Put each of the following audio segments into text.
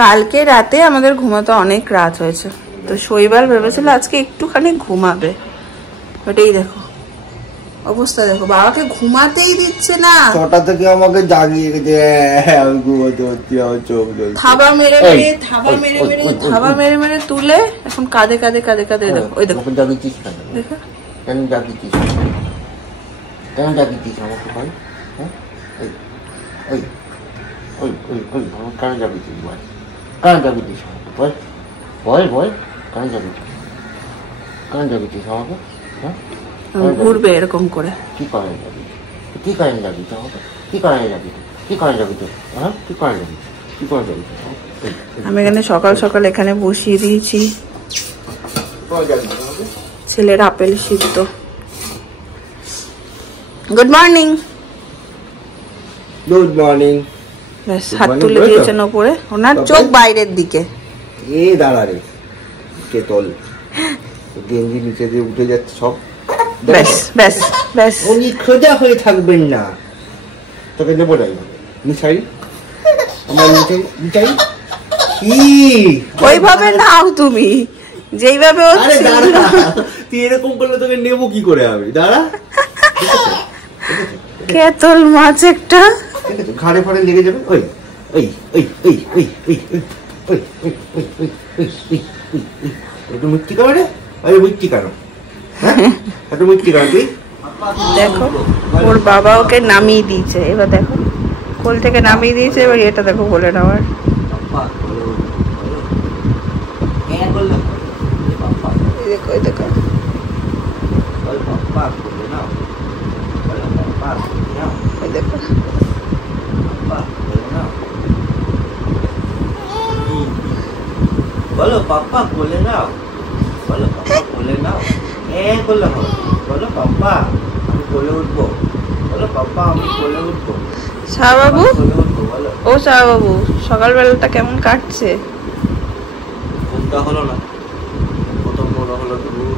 কালকে রাতে আমাদের ঘুমাতে অনেক রাত হয়েছে, তো শৈবাল ভেবেছিল আজকে একটুখানি ঘুমাবে। ওটাই দেখো অবস্থা, দেখো বাবাকে ঘুমাতেই দিচ্ছে না। 6টা থেকে আমাকে জাগিয়ে গেছে, আমি ঘুমাতে পারছি, আমার চোখ জ্বলছে। থাবা মেরে মেরে তুলে এখন কাঁদে দেখো। ওই দেখো জাগিয়েছিস কেন? দেখো কেন জাগিয়েছিস, কেন জাগিয়েছিস আমাকে ভাই? হ্যাঁ ওই ওই ওই ওই কেন জাগিয়েছিস বল, কেন জাগিয়েছিস আমাকে বল বল বল, কেন জাগিয়েছিস আমাকে? হ্যাঁ ঘুরবে এরকম করে। কি করেন যাবি, কি করেন যাবি আমাকে, কি করেন যাবি, কি করেন যাবি তো, হ্যাঁ কি করেন যাবি, কি করেন যাবি? আমি এখানে সকাল সকাল এখানে বসিয়ে দিয়েছি ছেলের আপেল সিদ্ধ। Good morning. Good morning. ব্যাস হাত তুলে দিয়েছেন ওপরে, ওনার চোখ বাইরের দিকে। এ দাঁড়া রে, কেতল গেঞ্জি নিচে দিয়ে উঠে যাচ্ছে সব। ব্যাস ব্যাস ব্যাস, উনি খোঁজা হয়ে থাকবেন না। তোকে নেবো নাই মিঠাই, আমার মিঠাই কি ওইভাবে নাও তুমি, যেইভাবে তুই এরকম করলে তোকে নেবো কি করে আমি? দাঁড়া, কেতল মাছ একটা ঘাড়ে ফাড়ে লেগে যাবে। ওই ওই ওই ওই ওই ওই ওই ওই ওই ওই ওই একটু মিষ্টি করো রে, আরে মিষ্টি করো, একটু মিষ্টি করো। তুই দেখো ওর বাবা ওকে নামিয়ে দিয়েছে, এবার দেখো কোল থেকে নামিয়ে দিয়েছে, এবার এটা দেখো বলে নেওয়ার। দেখো দেখো দেখো বলো পাপ্পা কোলে নাও, বলো পাপ্পা কোলে নাও, বললে হবে, বলো পাপ্পা আমি কোলে উঠবো, বলো পাপ্পা আমি কোলে উঠবো। শাহবাবু, ও শাহবাবু সকালবেলাটা কেমন কাটছে? ঘুমটা হলো না, প্রথম মনে হলো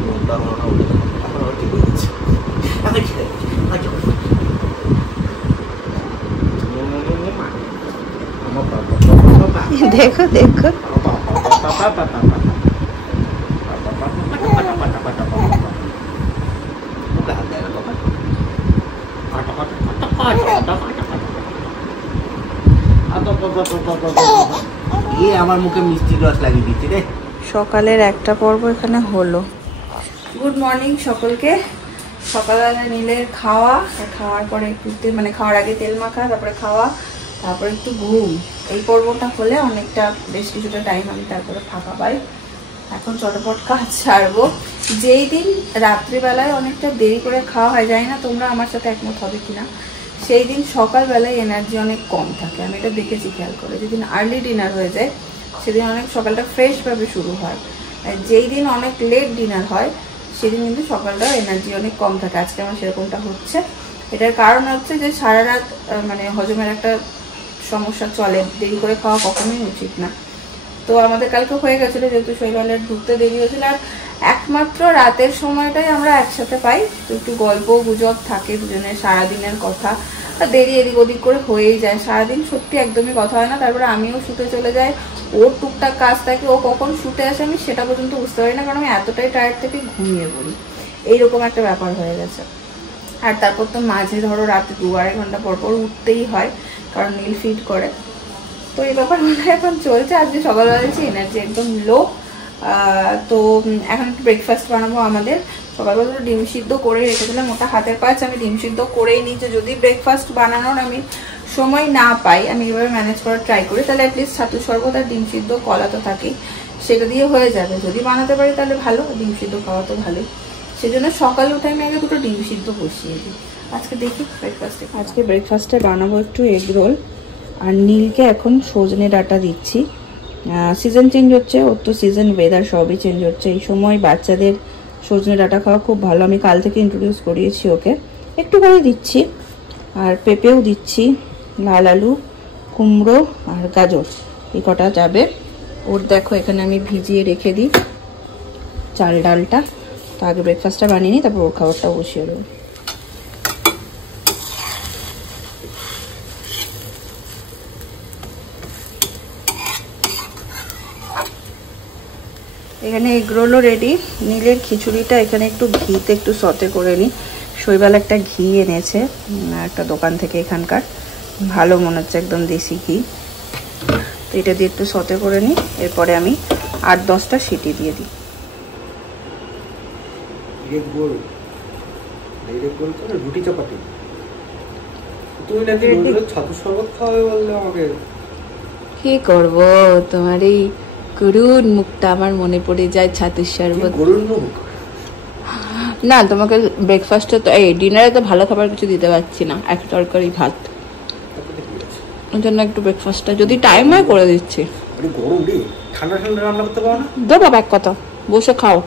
ঘুমটা হলো না, এখন ঠিক হয়ে গেছে। দেখো দেখো আমার মুখে মিষ্টি রস লাগিয়ে দিচ্ছি রে। সকালের একটা পর্ব এখানে হলো। গুড মর্নিং সকলকে। সকালবেলা নীলের খাওয়ার পরে একটু মানে খাওয়ার আগে তেল মাখা, তারপরে খাওয়া, তারপরে একটু ঘুম। এই পর্বটা হলে অনেকটা বেশ কিছুটা টাইম আমি তারপরে ফাঁকা পাই। এখন চটপট কাজ ছাড়বো। যেই দিন রাত্রিবেলায় অনেকটা দেরি করে খাওয়া হয়, জানি না তোমরা আমার সাথে একমত হবে কিনা, সেই দিন সকালবেলায় এনার্জি অনেক কম থাকে। আমি এটা দেখেছি খেয়াল করে। যেদিন আর্লি ডিনার হয়ে যায় সেদিন অনেক সকালটা ফ্রেশভাবে শুরু হয়। যেই দিন অনেক লেট ডিনার হয় সেদিন কিন্তু সকালটা এনার্জি অনেক কম থাকে। আজকে আমার সেরকমটা হচ্ছে। এটার কারণ হচ্ছে যে সারা রাত মানে হজমের একটা সমস্যা চলে, দেরি করে খাওয়া কখনোই উচিত না। তো আমাদের কালকে হয়ে গেছিলো, যেহেতু শৈবালের ঢুকতে দেরি হয়েছিল, আর একমাত্র রাতের সময়টাই আমরা একসাথে পাই, তো একটু গল্প গুজব থাকে দুজনের, সারাদিনের কথা। দেরি এদিক ওদিক করে হয়েই যায়, সারাদিন সত্যি একদমই কথা হয় না। তারপরে আমিও শুতে চলে যাই, ওর টুকটাক কাজ থাকে, ও কখন শুতে আসে আমি সেটা পর্যন্ত বুঝতে পারি না, কারণ আমি এতটাই টায়ার্ড থেকে ঘুমিয়ে পড়ি। এইরকম একটা ব্যাপার হয়ে গেছে। আর তারপর তো মাঝে ধরো রাতে 2-2.5 ঘন্টা পর পর উঠতেই হয়, কারণ নীল ফিড করে। তো এই ব্যাপারগুলো এখন চলছে। আজকে সকালবেলা এনার্জি একদম লো। তো এখন একটু ব্রেকফাস্ট বানাবো আমাদের। সকালবেলা ডিম সিদ্ধ করে রেখেছিলাম, ওটা হাতের কাজ, আমি ডিম সিদ্ধ করেই নিই। যে যদি ব্রেকফাস্ট বানানোর আমি সময় না পাই, আমি এভাবে ম্যানেজ করার ট্রাই করি, তাহলে অ্যাটলিস্ট ছাতু শরবত আর ডিম সিদ্ধ, কলা তো থাকেই, সেটা দিয়ে হয়ে যাবে। যদি বানাতে পারি তাহলে ভালো, ডিম সিদ্ধ খাওয়া তো ভালোই। সেজন্য সকালে উঠে আমি আগে 2টো ডিম সিদ্ধ বসিয়ে দিই। আজকে দেখি ব্রেকফাস্টে বানাবো একটু এগ রোল। আর নীলকে এখন সজনে ডাঁটা দিচ্ছি। সিজন চেঞ্জ হচ্ছে, ওর তো সিজন, ওয়েদার সবই চেঞ্জ হচ্ছে। এই সময় বাচ্চাদের সজনে ডাঁটা খাওয়া খুব ভালো। আমি কাল থেকে ইন্ট্রোডিউস করিয়েছি ওকে, একটু করে দিচ্ছি। আর পেঁপেও দিচ্ছি, লাল আলু, কুমড়ো আর গাজর, এই কটা যাবে। ওর দেখো এখানে আমি ভিজিয়ে রেখে দিই চাল ডালটা। তো আগে ব্রেকফাস্টটা বানিয়ে নিই, তারপর ওর খাবারটা বসিয়ে দেবো। এখানে এগরোলও রেডি। নীলের খিচুড়িটা এখানে একটু ঘিতে একটু সতে করে নিই। শৈবাল একটা ঘি এনেছে একটা দোকান থেকে, এখানকার ভালো মনে হচ্ছে, একদম দেশি ঘি। তো এটা দিয়ে একটু সতে করে নিই, এরপরে আমি 8-10টা সিটি দিয়ে দিই। রুটি চাপাতি তুমি নাকি ছাতু শরবত খাওয়াবে বললে আমাকে। কি করবো, তোমার এই করুণ মুখটা আমার মনে পড়ে যায়। ছাতুর শরবত করুণ মুখ না, তোমাকে ব্রেকফাস্টে তো এই ডিনারে তো ভালো খাবার কিছু দিতে পারছি না, এক তরকারি ভাত, ওই জন্য একটু ব্রেকফাস্টটা যদি টাইম হয় করে দিচ্ছি। গরম রে, ঠান্ডা ঠান্ডা রান্না করতে পারো না? দো বাবা এক কথা, বসে খাও।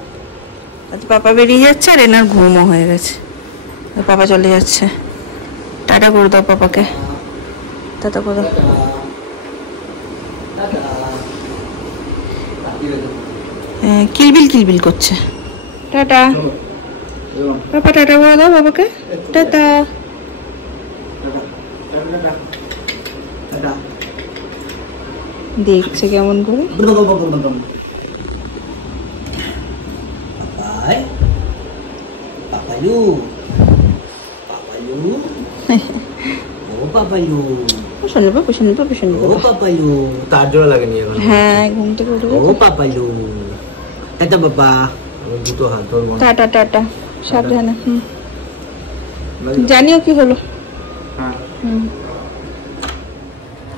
আচ্ছা পাপা বেরিয়ে যাচ্ছে আর এনার ঘুমও হয়ে গেছে, পাপা চলে যাচ্ছে। টাটা করে দাও পাপাকে, টাটা করে দাও। কিলবিল কিলবিল করছে। টাটা পাপা, টাটা করে দাও বাবাকে, টাটা। দেখছে কেমন করে। হ্যাঁ ঘুম থেকে উঠে টাটা টাটা, সাবধানে। জানিও কি হলো।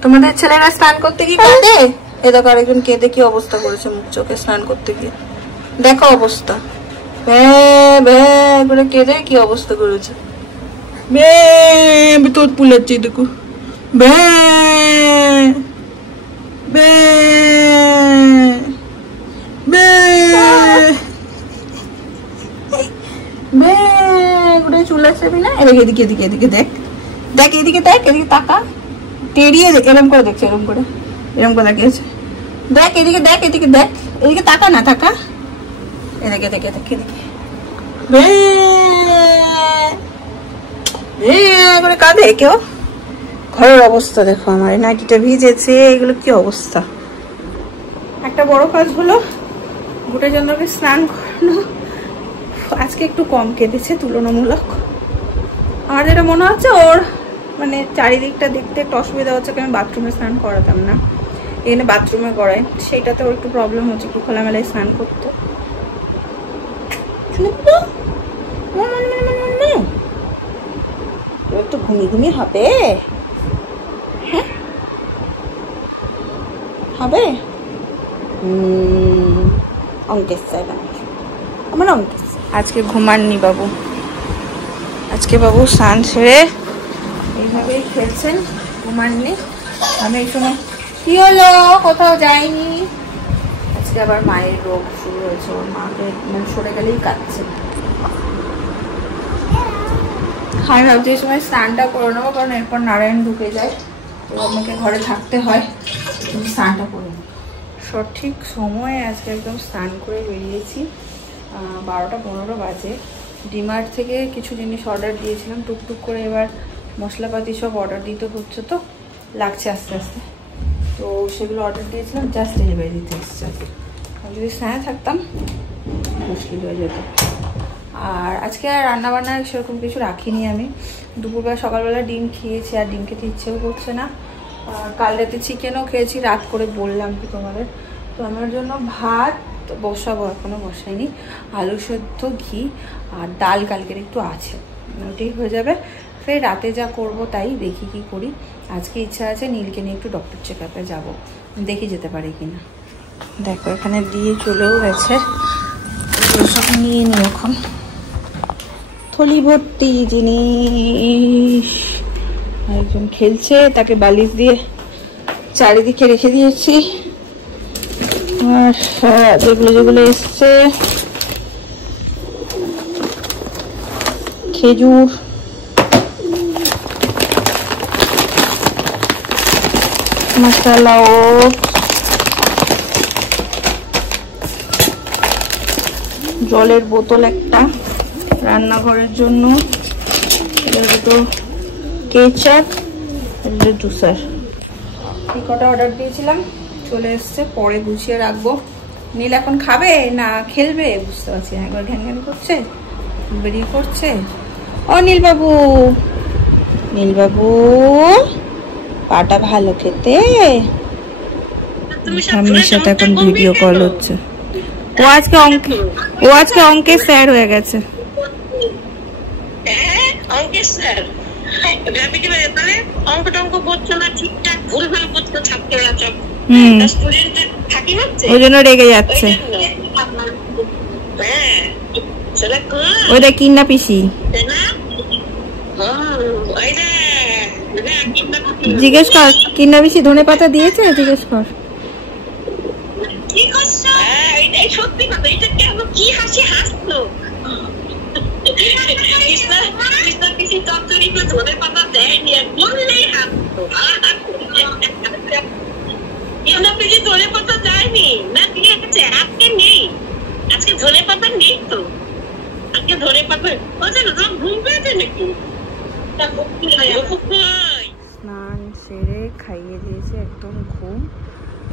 তোমাদের ছেলেরা স্নান করতে গিয়ে কাঁদে, এ দেখো আরেকজন কেঁদে কি অবস্থা করেছে মুখ চোখে স্নান করতে গিয়ে, দেখো অবস্থা, করে কেঁদে কি অবস্থা করেছে। তোর পুলাচ্ছি দেখো, চুলাচ্ছে না। এদিকে এদিকে এদিকে দেখ, দেখ এদিকে দেখ, এদিকে তাকা, টেরিয়ে দেখ, এরম করে দেখছে, এরম করে দেখিয়েছে। দেখ এদিকে দেখ, এদিকে দেখ, এদিকে তাকা না, তাকা এদিকে দেখে দেখ, এদিকে করে কাঁদে কেউ। ঘরের অবস্থা দেখো, আমার এই নাইটিটা ভিজেছে, এগুলো কি অবস্থা। একটা বড় কাজ হলো গোটা চন্দ্রকে স্নান করানো। আজকে একটু কম কেঁদেছে তুলনামূলক। আমার যেটা মনে হচ্ছে ওর মানে চারিদিকটা দেখতে একটু অসুবিধা হচ্ছে, আমি বাথরুমে স্নান করাতাম না, এখানে বাথরুমে করাই, সেইটাতে ওর একটু প্রবলেম হচ্ছে একটু খোলামেলায় স্নান করতে। একটু ঘুমিয়ে হবে, হ্যাঁ হবে। অঙ্কেশ চাই না আমার, অঙ্কেশ আজকে ঘুমাননি বাবু। আজকে বাবু স্নান সেরে এইভাবেই খেলছেন, ঘুমাননি। আমি এই সময় কি হলো, কোথাও যাইনি। আজকে আবার মায়ের রোগ শুরু হয়েছে, ওর মাকে মানে সরে গেলেই কাঁদছে। আমি ভাবছি এই সময় স্নানটা করে নেবো, কারণ এরপর নারায়ণ ঢুকে যায়, তো আমাকে ঘরে থাকতে হয়, কিন্তু স্নানটা করে নেবো সঠিক সময়ে। আজকে একদম স্নান করে বেরিয়েছি, 12টা 15 বাজে। ডিমার্ট থেকে কিছু জিনিস অর্ডার দিয়েছিলাম টুকটুক করে, এবার মশলাপাতি সব অর্ডার দিতে হচ্ছে, তো লাগছে আস্তে আস্তে, তো সেগুলো অর্ডার দিয়েছিলাম, জাস্ট ডেলিভারি দিতে এসছে। আমি যদি স্নানে থাকতাম মুশকিল হয়ে যেত। আর আজকে আর রান্নাবান্না সেরকম কিছু রাখিনি আমি। দুপুরবেলা সকালবেলা ডিম খেয়েছি, আর ডিম খেতে ইচ্ছেও করছে না। কাল রাতে চিকেনও খেয়েছি, রাত করে বললাম কি তোমাদের। তো আমার জন্য ভাত বসাবো, এখনও বসাইনি, আলু সেদ্ধ, ঘি আর ডাল কালকের একটু আছে, ওটাই হয়ে যাবে। ফের রাতে যা করব তাই দেখি কি করি। আজকে ইচ্ছা আছে নীলকে নিয়ে একটু ডক্টর চেক আপে যাবো, দেখি যেতে পারি কিনা। দেখো এখানে দিয়ে চলেও গেছে, সব নিয়ে নিই এখন, থলি ভর্তি জিনিস। একজন খেলছে, তাকে বালিশ দিয়ে চারিদিকে রেখে দিয়েছি। আর যেগুলো যেগুলো এসছে, খেজুর, মশলা, জলের বোতল একটা রান্নাঘরের জন্য, দুটো কেচাপ, জুসার। এই কটা অর্ডার দিয়েছিলাম, চলে এসছে, পরে গুছিয়ে রাখবো। নীল এখন খাবে না খেলবে বুঝতে পারছি না। একবার ঘ্যান ঘ্যান করছে, বেরিয়ে করছে। ও নীলবাবু, নীলবাবু পাটা ভালো খেতে। ঠাম্মির সাথে এখন ভিডিও কল হচ্ছে। ও আজকে অঙ্কের স্যার হয়ে গেছে। ওই জন্য রেগে যাচ্ছে। ওইটা কিন্না পিসি। জিজ্ঞেস কর কিন্না পিসি ধনে পাতা দিয়েছে, জিজ্ঞেস কর। স্নান সেরে খাইয়ে দিয়েছে, একদম ঘুম।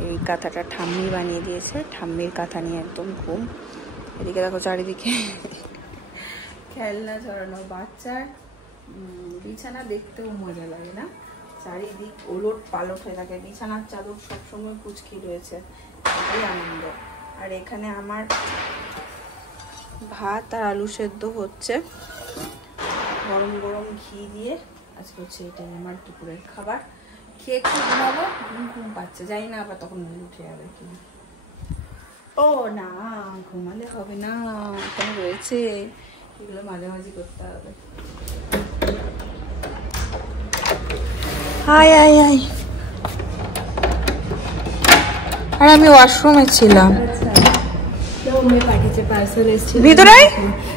এই কাঁথাটা ঠাম্মি বানিয়ে দিয়েছে, ঠাম্মির কাঁথা নিয়ে একদম ঘুম। এদিকে দেখো চারিদিকে খেলনা ছড়ানো। বাচ্চার বিছানা দেখতেও মজা লাগে না, চারিদিক ওলট পালট হয়ে থাকে, বিছানার চাদর সবসময় কুচকি রয়েছে, এটাই আনন্দ। আর এখানে আমার ভাত আর আলু সেদ্ধ হচ্ছে গরম গরম ঘি দিয়ে। আজকে হচ্ছে এটাই আমার দুপুরের খাবার। খেয়ে একটু ঘুমাবো, ঘুম পাচ্ছে, যাই না আবার তখন উঠে যাবে কি। ও না, ঘুমালে হবে না, এখানে রয়েছে, এগুলো মাঝে মাঝে করতে হবে। High high high. আর আমি ওয়াশরুমে ছিলাম। ভিতরে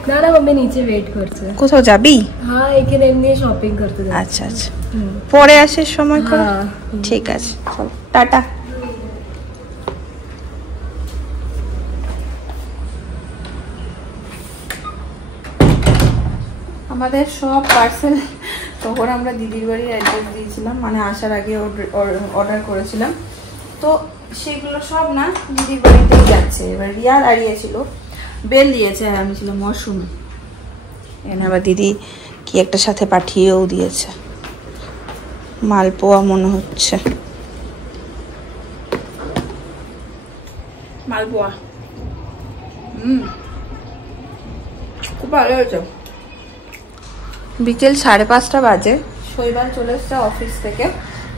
না না, মম্মি নিচে ওয়েট করছে। কোথাও যাবি? হ্যাঁ, এখানে এমনি শপিং করতে যাচ্ছি। আচ্ছা আচ্ছা, পরে আসার সময় করো। ঠিক আছে, চল টাটা। আমাদের সব পার্সেল তখন আমরা দিদির বাড়ির অ্যাড্রেস দিয়েছিলাম, মানে আসার আগে অর্ডার করেছিলাম, তো সেগুলো সব না দিদির বাড়িতেই যাচ্ছে। এবার রিয়া দাঁড়িয়েছিল, বেল দিয়েছে, আর আমি ছিলাম মশরুমে। এখানে আবার দিদি কি একটা সাথে পাঠিয়েও দিয়েছে, মালপোয়া মনে হচ্ছে, মালপোয়া। খুব ভালো হয়েছে। বিকেল 5:30 বাজে, শৈবাল চলে এসছে অফিস থেকে।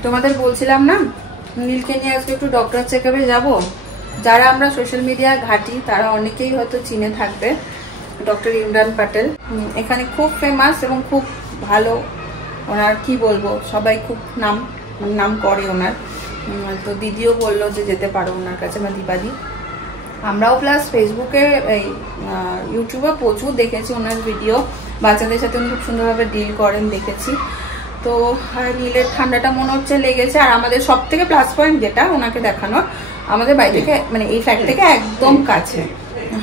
তোমাদের বলছিলাম না নীলকে নিয়ে আজকে একটু ডক্টর চেকআপে যাবো। যারা আমরা সোশ্যাল মিডিয়া ঘাঁটি তারা অনেকেই হয়তো চিনে থাকবে ডক্টর ইমরান পাটেল। এখানে খুব ফেমাস এবং খুব ভালো, ওনার কি বলবো, সবাই খুব নাম করে ওনার। তো দিদিও বললো যে যেতে পারো ওনার কাছে, বা দিবাদি। আমরাও প্লাস ফেসবুকে এই ইউটিউবে প্রচুর দেখেছি ওনার ভিডিও, বাচ্চাদের সাথে উনি খুব সুন্দরভাবে ডিল করেন দেখেছি। তো নীলের ঠান্ডাটা মনে হচ্ছে লেগেছে। আর আমাদের সব থেকে প্লাস পয়েন্ট যেটা ওনাকে দেখানোর, আমাদের বাড়ি থেকে মানে এই ফ্ল্যাট থেকে একদম কাছে,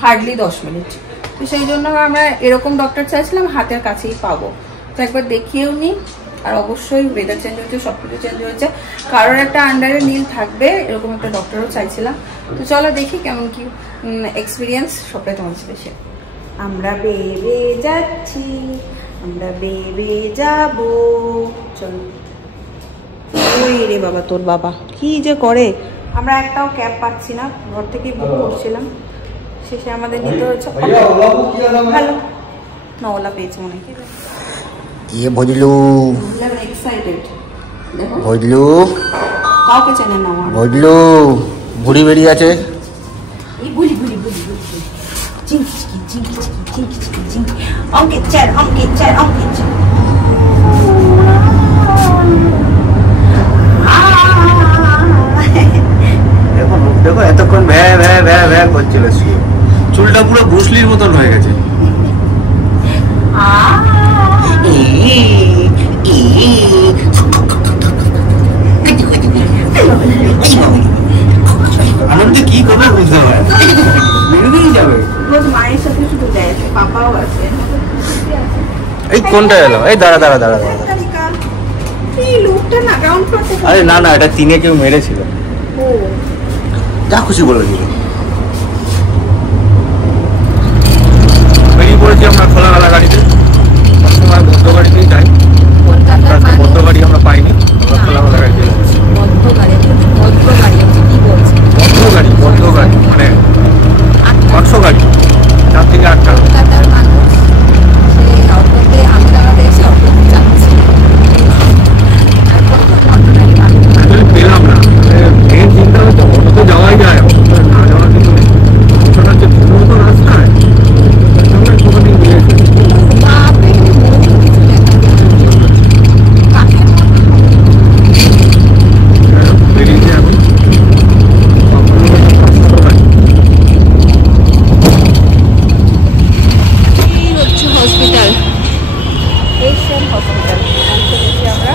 হার্ডলি 10 মিনিট। তো সেই জন্য আমরা এরকম ডক্টর চাইছিলাম, হাতের কাছেই পাবো। তো একবার দেখিয়েও নিই। আর অবশ্যই ওয়েদার চেঞ্জ হয়েছে, সব কিছু চেঞ্জ হয়েছে, কারোর একটা আন্ডারে নীল থাকবে এরকম একটা ডক্টরও চাইছিলাম। তো চলো দেখি কেমন কি এক্সপিরিয়েন্স, সবটাই তোমার সাথে শেয়ার। আমরা বেবে যাচ্ছি, আমরা বেবে যাব, চলো। ওই রে বাবা, তোর বাবা কি যে করে। আমরা একটাও ক্যাব পাচ্ছি না, ঘর থেকে বুক করছিলাম, শেষে আমাদের নিতে হচ্ছে ভালো না, ওলা পেয়েছে মনে হয়। ये भजलू এক্সাইটেড, ভজলু কাউকে চেনে না আমার। ভজলু বুড়ি বেরিয়ে আছে। এই বুলি বুলি বুলি বুলি জিঙ্কি জিঙ্কি জিঙ্কি জিঙ্কি জিঙ্কি অঙ্কের চার, অঙ্কের চার, অঙ্কের চার। দেখো দেখো, এতক্ষণ ভ্যা ভ্যা ভ্যা ভ্যা করছিল, চুলটা পুরো ব্রুসলির মতন হয়ে গেছে। আনন্দে কি করবে বুঝতে পারে, বেরিয়েই যাবে। মায়ের সাথে শুধু গেছে, পাপাও আছে। এই কোনটা এলো? এই দাঁড়া দাঁড়া দাঁড়া দাঁড়া, এই লোকটা না গ্রাউন্ড ফ্লোর থেকে। আরে না না, এটা 3-এ কেউ মেরেছিল। ও যা খুশি বলে দিল। করেছি আমরা খোলামেলা গাড়িতে, সবসময় বদ্ধ গাড়িতেই যাই, কলকাতার মানুষ বদ্ধ গাড়ি আমরা পাইনি, আমরা খোলামেলা গাড়িতে যাচ্ছি। বদ্ধ গাড়ি হচ্ছে কি বলছে? বদ্ধ গাড়ি মানে 500 গাড়ি 4 থেকে 8টা। কলকাতার মানুষ সে অটোতে, আমি দাঁড়াতে এসে অটোতে যাচ্ছি, আর কতক্ষণ অটো গাড়ি পাবো? আসলে পেলাম না, মেন চিন্তা হচ্ছে অটোতে যাওয়াই যায়, অটোতে না যাওয়ার কিছু নেই। ওটা হচ্ছে দুটো মতো রাস্তায়, তার জন্য একটুখানি গিয়েছে। বাপরে, মনে কিছু দেখা যায় না। কাঠের মতো বেরিয়েছে এখন এই হচ্ছে হসপিটাল, এশিয়ান হসপিটাল পৌঁছে আমরা।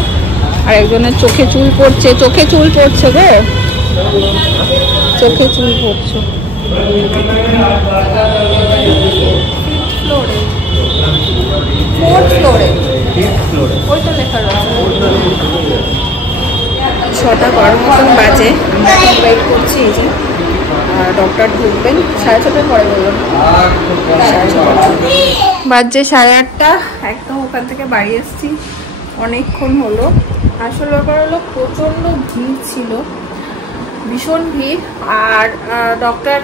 আর একজনের চোখে চুল পড়ছে গো, চোখে চুল পড়ছে। ফোর্থ ফ্লোরে ওইটা লেখা রয়েছে। 6:12 মতন বাজে, আমরা এখন ওয়েট করছি। এই যে ডক্টর ঢুকবেন 6:30 পরে, বললাম 6:30 বাজছে 8:30। একদম ওখান থেকে বাড়ি এসেছি, অনেকক্ষণ হলো। আসল ব্যাপার হলো প্রচণ্ড ভিড় ছিল, ভীষণ ভিড়। আর ডক্টর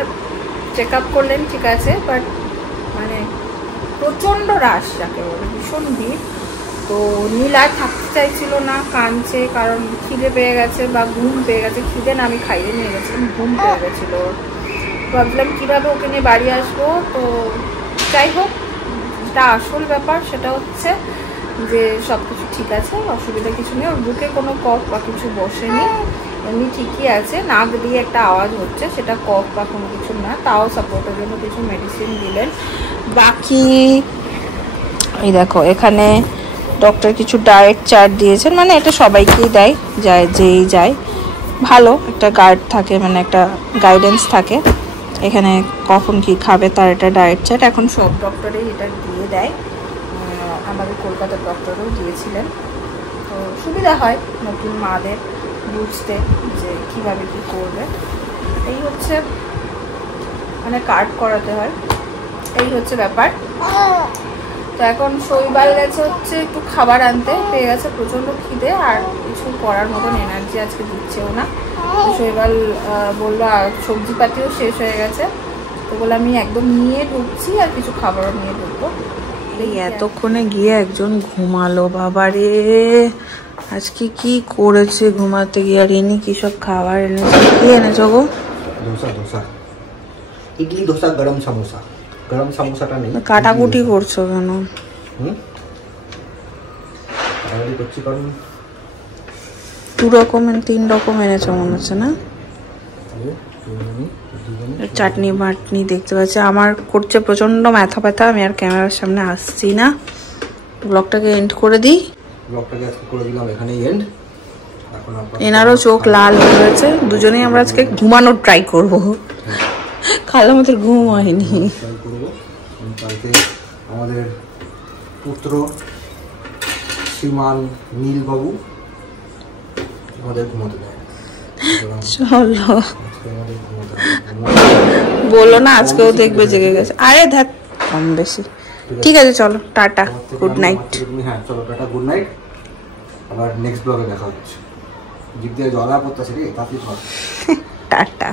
চেক আপ করলেন, ঠিক আছে, বাট মানে প্রচণ্ড রাশ, যাকে বলে ভীষণ ভিড়। তো নীল আর থাকতে চাইছিল না, কাঁদছে, কারণ খিদে পেয়ে গেছে বা ঘুম পেয়ে গেছে। খিদে না, আমি খাইয়ে নিয়ে গেছিলাম, ঘুম পেয়ে গেছিলো। ভাবলাম কীভাবে ওকে নিয়ে বাড়ি আসবো। তো যাই হোক, যেটা আসল ব্যাপার সেটা হচ্ছে যে সব কিছু ঠিক আছে, অসুবিধা কিছু নেই। ওর বুকে কোনো কফ বা কিছু বসেনি, এমনি ঠিকই আছে। নাক দিয়ে একটা আওয়াজ হচ্ছে, সেটা কফ বা কোনো কিছু না। তাও সাপোর্টের জন্য কিছু মেডিসিন দিলেন। বাকি এই দেখো, এখানে ডক্টর কিছু ডায়েট চার্ট দিয়েছেন, মানে এটা সবাইকেই দেয়, যেই যায়, ভালো একটা গাইড থাকে, মানে একটা গাইডেন্স থাকে এখানে কখন কি খাবে তার একটা ডায়েট চার্ট। এখন সব ডক্টরেই এটা দিয়ে দেয়, আমাদের কলকাতার ডক্টরও দিয়েছিলেন। তো সুবিধা হয় নতুন মাদের বুঝতে যে কীভাবে কী করবে। এই হচ্ছে, মানে কার্ড করাতে হয়, এই হচ্ছে ব্যাপার। তো এখন শৈবাল গেছে হচ্ছে একটু খাবার আনতে, পেয়ে গেছে প্রচণ্ড খিদে, আর কিছু করার মতন এনার্জি আজকে দিচ্ছেও না। তো শৈবাল বললো সবজিপাতিও শেষ হয়ে গেছে, তো বলে আমি একদম নিয়ে ঢুকছি, আর কিছু খাবারও নিয়ে ঢুকবো। এই এতক্ষণে গিয়ে একজন ঘুমালো, বাবারে আজকে কি করেছে ঘুমাতে গিয়ে। আর ইনি কি সব খাবার এনেছে, কি এনেছো গো? ধোসা, ইডলি, ধোসা, গরম সমোসা। গরম সমোসাটা নেই, কাটাকুটি করছো কেন? কাটাকুটি করছি কারণ 3 রকম এনেছো মনে হচ্ছে না? চাটনি বাটনি দেখতে পাচ্ছি। আমার করছে প্রচন্ড মাথা ব্যথা, আমি আর ক্যামেরার সামনে আসছি না। ব্লগটাকে এন্ড করে দিই। ব্লগটাকে আজকে করে দিলাম এখানেই এন্ড। এখন এনারও চোখ লাল হয়ে গেছে, দুজনেই আমরা আজকে ঘুমানোর ট্রাই করবো। কাল আমাদের ঘুম হয়নি। কালকে আমাদের পুত্র শ্রীমান নীলবাবু আমাদের ঘুমাতে দেয়। চলো, বলো না আজকেও দেখবে জেগে গেছে। আরে ধ্যাত, কম বেশি। ঠিক আছে, চলো টাটা, গুড নাইট। হ্যাঁ চলো টাটা, গুড নাইট। আবার নেক্সট ব্লগে দেখা হচ্ছে। জিভ দিয়ে জলা পড়তেছে রে, তাতে টাটা।